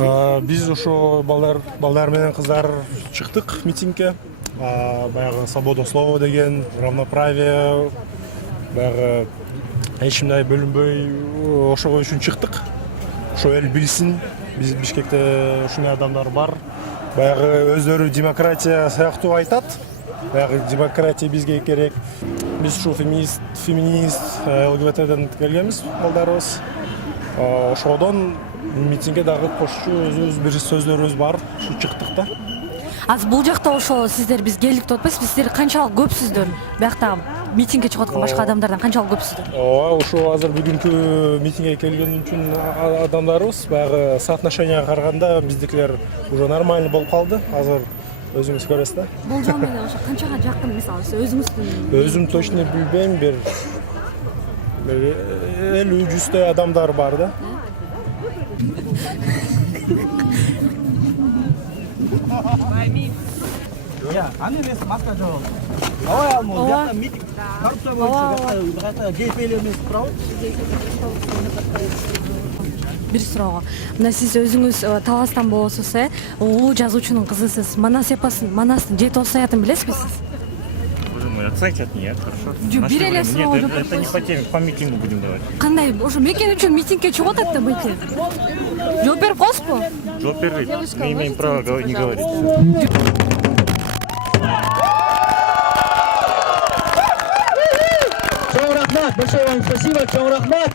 Биз ошо балдар менен кыздар чыктык митингге. Баягы свобода слова деген, равноправие, баягы эч кимдей бөлүнбөй ошого үчүн чыктык. Ошо эл билсин, биз Бишкекте ушундай адамдар бар. Баягы өздөрү демократия сыяктуу айтат. Баягы демократия бизге керек. Биз ушу феминист, ЛГБТден келгенбиз балдарыбыз. Ошодон митингге дагы кошчу өзүбүз бир сөздөрүбүз бар, ушу чыктык да. Азыр бул жакта ошо сиздер биз келдик деп атпайсызбы? Сиздер канчалык көпсүздөр? Биякта митингге чыгып аткан башка адамдардан канчалык көпсүздөр? Ооба, ошо азыр бүгүнкү митингге келген үчүн адамдарыбыз баягы соотношенияга караганда биздикилер уже нормально болуп калды. Азыр өзүңүз көрөсүз да. Болжол менен ошо канчага жакын мисалы өзүңүздүн? Өзүм точно билбейм, бир 50-100 адамдар бар да. Ya, аны эмес маска жок. Ооба алмоо, жакта митинг коррупция боюнча жакта ГПЛ эмес турабы? Бир суроого. Мына сиз өзүңүз Таластан болосуз, улуу жазуучунун кызысыз. Манастын Жети Саятын билесизби сиз? Отстаньте от меня, хорошо? Бир эле суроо жооп Это не по теме, по митингу будем давать. Кандай? Ошо мекен үчүн митингге чыгып атат да мекен. Жооп берип коесузбу? Жооп бербейт. Мы имеем право не говорить. Чоң рахмат, большое вам спасибо, чоң рахмат.